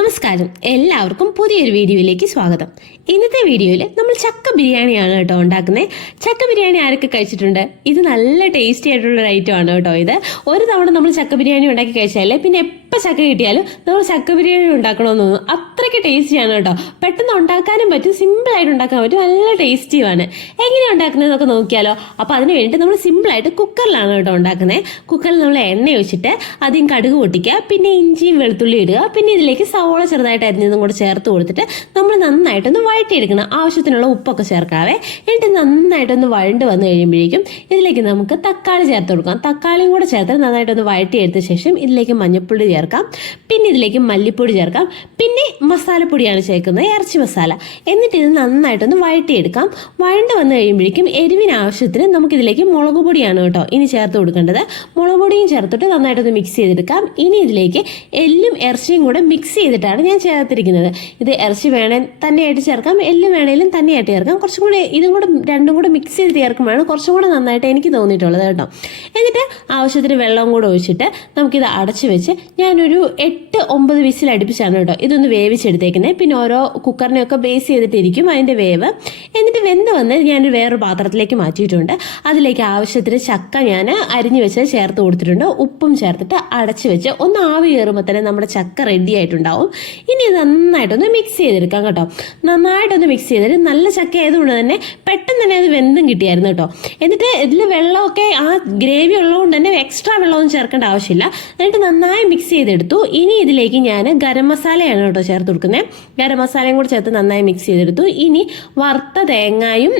നമസ്കാരം. എല്ലാവർക്കും പുതിയൊരു വീഡിയോയിലേക്ക് സ്വാഗതം. ഇന്നത്തെ വീഡിയോയിൽ നമ്മൾ ചക്ക ബിരിയാണിയാണ് കേട്ടോ ഉണ്ടാക്കുന്നത് ചക്ക ബിരിയാണി ആരൊക്കെ കഴിച്ചിട്ടുണ്ട്? ഇത് നല്ല ടേസ്റ്റി ആയിട്ടുള്ള ഒരു ഐറ്റം ആണ് കേട്ടോ ഇത്. ഒരു തവണ നമ്മൾ ചക്ക ബിരിയാണി ഉണ്ടാക്കി കഴിച്ചാലേ പിന്നെ എപ്പോൾ ചക്ക കിട്ടിയാലും നമ്മൾ ചക്ക ബിരിയാണി ഉണ്ടാക്കണമെന്ന് തോന്നും അത്രയ്ക്ക് ടേസ്റ്റിയാണ് കേട്ടോ. പെട്ടെന്ന് ഉണ്ടാക്കാനും പറ്റും സിമ്പിളായിട്ട് ഉണ്ടാക്കാൻ പറ്റും നല്ല ടേസ്റ്റിയുമാണ് എങ്ങനെയാണ് ഉണ്ടാക്കുന്നതെന്നൊക്കെ നോക്കിയാലോ? അപ്പോൾ അതിന് വേണ്ടി നമ്മൾ സിമ്പിളായിട്ട് കുക്കറിലാണ് കേട്ടോ ഉണ്ടാക്കുന്നത് കുക്കറിൽ നമ്മൾ എണ്ണ ഒഴിച്ചിട്ട് ആദ്യം കടുക് പൊട്ടിക്കുക പിന്നെ ഇഞ്ചിയും വെളുത്തുള്ളി ഇടുക പിന്നെ ഇതിലേക്ക് സവോള ചെറുതായിട്ട് അരിഞ്ഞതും കൂടെ ചേർത്ത് കൊടുത്തിട്ട് നമ്മൾ നന്നായിട്ടൊന്ന് വഴറ്റിയെടുക്കണം. ആവശ്യത്തിനുള്ള ഉപ്പൊക്കെ ചേർക്കാവേ. എന്നിട്ട് നന്നായിട്ടൊന്ന് വഴണ്ട് വന്നു കഴിയുമ്പോഴേക്കും ഇതിലേക്ക് നമുക്ക് തക്കാളി ചേർത്ത് കൊടുക്കാം. തക്കാളിയും കൂടെ ചേർത്ത് നന്നായിട്ടൊന്ന് വഴറ്റിയെടുത്ത ശേഷം ഇതിലേക്ക് മഞ്ഞൾപ്പൊടി ചേർക്കാം പിന്നെ ഇതിലേക്ക് മല്ലിപ്പൊടി ചേർക്കാം. പിന്നെ മസാലപ്പൊടിയാണ് ചേർക്കുന്നത് ഇറച്ചി മസാല. എന്നിട്ട് ഇത് നന്നായിട്ടൊന്ന് വഴട്ടിയെടുക്കാം വഴണ്ട് വന്നു കഴിയുമ്പോഴേക്കും എരിവിന് ആവശ്യത്തിന് നമുക്കിതിലേക്ക് മുളക് പൊടിയാണ് കേട്ടോ ഇനി ചേർത്ത് കൊടുക്കേണ്ടത്. മുളക് പൊടിയും ചേർത്തിട്ട് നന്നായിട്ടൊന്ന് മിക്സ് ചെയ്തെടുക്കാം. ഇനി ഇതിലേക്ക് എല്ലും ഇറച്ചിയും കൂടെ മിക്സ് ചെയ്തിട്ടാണ് ഞാൻ ചേർത്തിരിക്കുന്നത്. ഇത് ഇറച്ചി വേണേ തന്നെയായിട്ട് ചേർക്കാം എല്ല് വേണേലും തന്നെയായിട്ട് ചേർക്കാം. കുറച്ചും കൂടെ ഇതും കൂടെ രണ്ടും കൂടെ മിക്സ് ചെയ്ത് ചേർക്കുമ്പോഴാണ് കുറച്ചും കൂടെ നന്നായിട്ട് എനിക്ക് തോന്നിയിട്ടുള്ളത് കേട്ടോ. എന്നിട്ട് ആവശ്യത്തിന് വെള്ളം കൂടെ ഒഴിച്ചിട്ട് നമുക്കിത് അടച്ചു വെച്ച് ഞാനൊരു എട്ട് ഒമ്പത് വിസിൽ അടുപ്പിച്ചാണ് കേട്ടോ ഇതൊന്ന് വേവിച്ചെടുത്തേക്കുന്നത്. പിന്നെ ഓരോ കുക്കറിനെയൊക്കെ ബേസ് ചെയ്തിട്ടിരിക്കും അതിന്റെ വേവ്. എന്നിട്ട് വെന്ത് വന്ന് ഞാൻ വേറൊരു പാത്രത്തിലേക്ക് മാറ്റിയിട്ടുണ്ട്. അതിലേക്ക് ആവശ്യത്തിന് ചക്ക ഞാൻ അരിഞ്ഞു വെച്ച് ചേർത്ത് കൊടുത്തിട്ടുണ്ട്. ഉപ്പും ചേർത്തിട്ട് അടച്ചു വെച്ച് ഒന്ന് ആവി കയറുമ്പോൾ തന്നെ നമ്മുടെ ചക്ക റെഡി ആയിട്ടുണ്ടാവും. ഇനി നന്നായിട്ടൊന്ന് മിക്സ് ചെയ്തെടുക്കാം കേട്ടോ. നന്നായിട്ടൊന്ന് മിക്സ് ചെയ്തിട്ട് നല്ല ചക്ക ആയതുകൊണ്ട് തന്നെ പെട്ടെന്ന് തന്നെ അത് വെന്തും കിട്ടിയായിരുന്നു കേട്ടോ. എന്നിട്ട് ഇതിൽ വെള്ളമൊക്കെ ആ ഗ്രേവി ഉള്ളതുകൊണ്ട് തന്നെ എക്സ്ട്രാ വെള്ളമൊന്നും ചേർക്കേണ്ട ആവശ്യമില്ല. എന്നിട്ട് നന്നായി മിക്സ് ചെയ്തെടുത്തു. ഇനി ഇതിലേക്ക് ഞാൻ ഗരം മസാലയാണ് കേട്ടോ ചേർത്ത് കൊടുക്കുന്നത്. ഗരം മസാലയും കൂടെ ചേർത്ത് നന്നായി മിക്സ് ചെയ്തെടുത്തു. ഇനി വറുത്ത തേങ്ങായും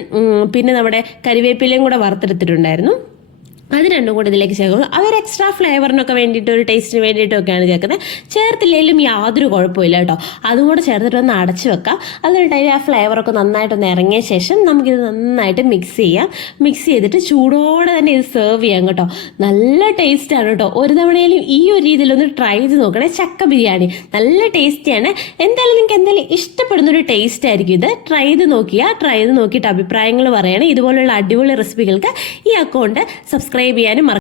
പിന്നെ നമ്മുടെ കരിവേപ്പിലയും കൂടെ വറുത്തെടുത്തിട്ടുണ്ടായിരുന്നു. അത് രണ്ടും കൂടെ ഇതിലേക്ക് ചേർക്കുന്നു. അവർ എക്സ്ട്രാ ഫ്ലേവറിനൊക്കെ വേണ്ടിയിട്ട് ഒരു ടേസ്റ്റിന് വേണ്ടിയിട്ടൊക്കെയാണ് ചേർക്കുന്നത്. ചേർത്തില്ലെങ്കിലും യാതൊരു കുഴപ്പമില്ല കേട്ടോ. അതും കൂടെ ചേർത്തിട്ട് ഒന്ന് അടച്ചു വെക്കാം. അതിനിട്ട് അതിൽ ആ ഫ്ലേവറൊക്കെ നന്നായിട്ടൊന്ന് ഇറങ്ങിയ ശേഷം നമുക്കിത് നന്നായിട്ട് മിക്സ് ചെയ്യാം. മിക്സ് ചെയ്തിട്ട് ചൂടോടെ തന്നെ ഇത് സെർവ് ചെയ്യാം കേട്ടോ. നല്ല ടേസ്റ്റാണ് കേട്ടോ. ഒരു തവണയിലും ഈ ഒരു രീതിയിലൊന്ന് ട്രൈ ചെയ്ത് നോക്കണേ. ചക്ക ബിരിയാണി. നല്ല ടേസ്റ്റിയാണ് എന്തായാലും നിങ്ങൾക്ക് എന്തായാലും ഇഷ്ടപ്പെടുന്ന ഒരു ടേസ്റ്റ് ആയിരിക്കും ഇത്. ട്രൈ ചെയ്ത് നോക്കിയാൽ ട്രൈ ചെയ്ത് നോക്കിയിട്ട് അഭിപ്രായങ്ങൾ പറയണേ. ഇതുപോലുള്ള അടിപൊളി റെസിപ്പികൾക്ക് ഈ അക്കൗണ്ട് സബ്സ്ക്രൈബ് ചെയ്യാനും മറ